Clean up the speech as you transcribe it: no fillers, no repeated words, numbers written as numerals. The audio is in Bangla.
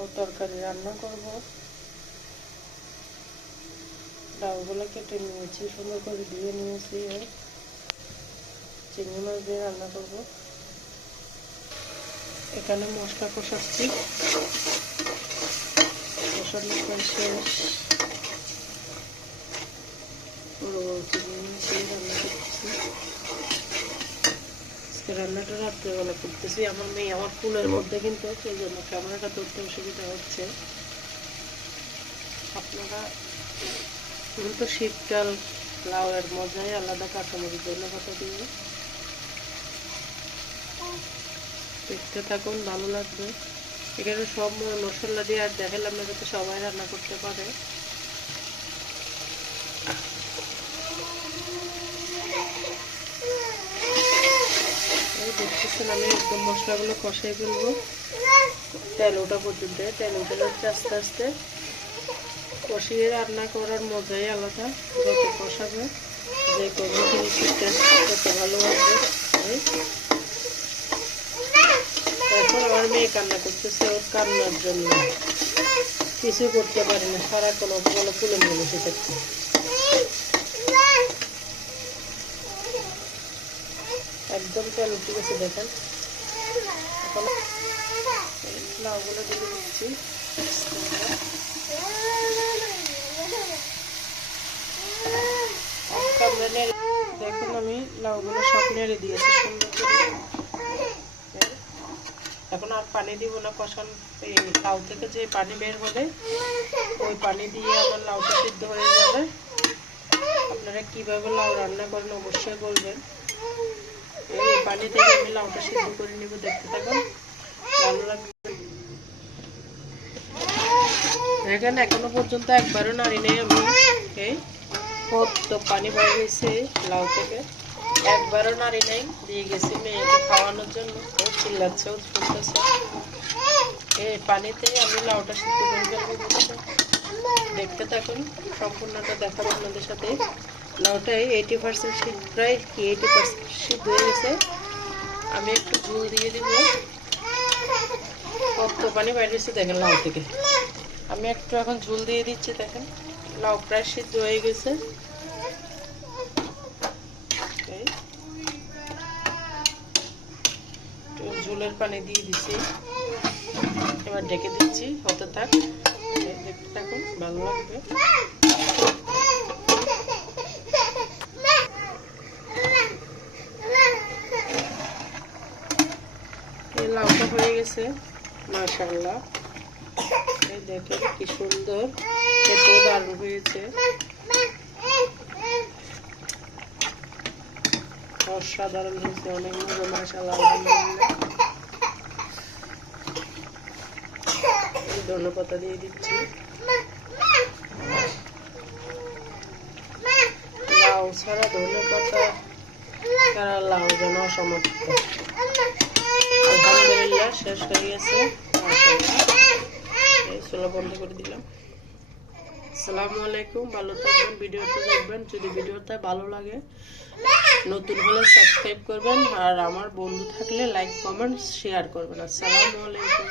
লাউ তরকারি রান্না করব। লাউগুলো কেটে নিয়েছি, সুন্দর করে ধুয়ে নিয়েছি। চিংড়ি মাছ দিয়ে রান্না করব। এখানে মশলা কষাচ্ছি, কষানো শেষ। চিংড়ি মাছ দিয়ে রান্না করতেছি। রান্নাটা রাত্রেবেলা করতেছি। আমার মেয়ে আমার ফুলের মধ্যে, কিন্তু সেই জন্য ক্যামেরাটা ধরতে অসুবিধা হচ্ছে। আপনারা কিন্তু শীতকাল, লাউয়ের মজাই আলাদা। কাঁচামরিচ ধনেপাতা দিয়ে দেখতে থাকুন, ভালো লাগবে। এখানে সব মশলা দিয়ে আর দেখালাম না, যাতে সবাই রান্না করতে পারে। দেখতেছেন আমি একদম মশলাগুলো কষাই ফেলবো। তেল ওঠা পর্যন্ত, তেল উঠে যাচ্ছে আস্তে আস্তে। কষিয়ে রান্না করার মজাই আলাদা। যত কষাবে, যে কোনো জিনিসের টেস্ট তত ভালো হবে। এখন আমার মেয়ে কান্না করতেছে, ওর কান্নার জন্য কিছু করতে পারি না, সারাক্ষণ ওকে বলে তুলে নিয়ে বসে থাকতে। একদম তেল উঠে গেছে দেখেন। এখন লাউগুলো দিয়ে দিচ্ছি। দেখুন আমি লাউগুলো সব নেড়ে দিয়েছি সুন্দর করে। এখন আর পানি দিব না। কষানো লাউ থেকে যে পানি বের হবে, ওই পানি দিয়ে আমার লাউটা সিদ্ধ হয়ে যাবে। আপনারা কিভাবে লাউ রান্না করেন অবশ্যই বলবেন। এই পানি থেকে আমি লাউটা সিদ্ধ করে নিব, দেখতে থাকুন, ভালো লাগবে। দেখেন এখনো পর্যন্ত একবারও নাড়ি নেই আমি। এই কত পানি বের হয়েছে লাউ থেকে, একবারও নাড়ি নেই। দিয়ে গেছি মেয়েকে খাওয়ানোর জন্য, ও চিল্লাচ্ছে, ও ফুলতেছে। এই পানিতেই আমি লাউটা সিদ্ধ করে ফেলবো। দেখতে থাকুন, সম্পূর্ণটা দেখাবো আপনাদের সাথে। লাউটাই 80% সিদ্ধ, প্রায় 80% সিদ্ধ হয়ে গেছে। আমি একটু ঝোল দিয়ে দিব। কত পানি বাইরে হয়েছে দেখেন লাউ থেকে। আমি একটু এখন ঝোল দিয়ে দিচ্ছি। দেখেন লাউ প্রায় সিদ্ধ হয়ে গেছে। ঝোলের পানি দিয়ে দিচ্ছি, এবার ঢেকে দিচ্ছি, হতে থাক, দেখতে থাকুন, ভালো লাগবে। এই লাউটা হয়ে গেছে, মাশাআল্লাহ। এই দেখেন কি সুন্দর, খেতেও দারুণ হয়েছে, অসাধারণ হয়েছে, অনেক মজা, মাশাআল্লাহ, আলহামদুলিল্লাহ। ধনেপাতা দিয়ে দিচ্ছি। লাউ ছাড়া ধনেপাতা ছাড়া লাউ যেন অসমাপ্ত। আলহামদুলিল্লাহ শেষ হয়ে গেছে। চুলা বন্ধ করে দিলাম। আসসালামু আলাইকুম, ভালো থাকবেন, ভিডিওটা দেখবেন। যদি ভিডিওটা ভালো লাগে, নতুন হলে সাবস্ক্রাইব করবেন, আর আমার বন্ধু থাকলে লাইক কমেন্ট শেয়ার করবেন। আসসালামু আলাইকুম।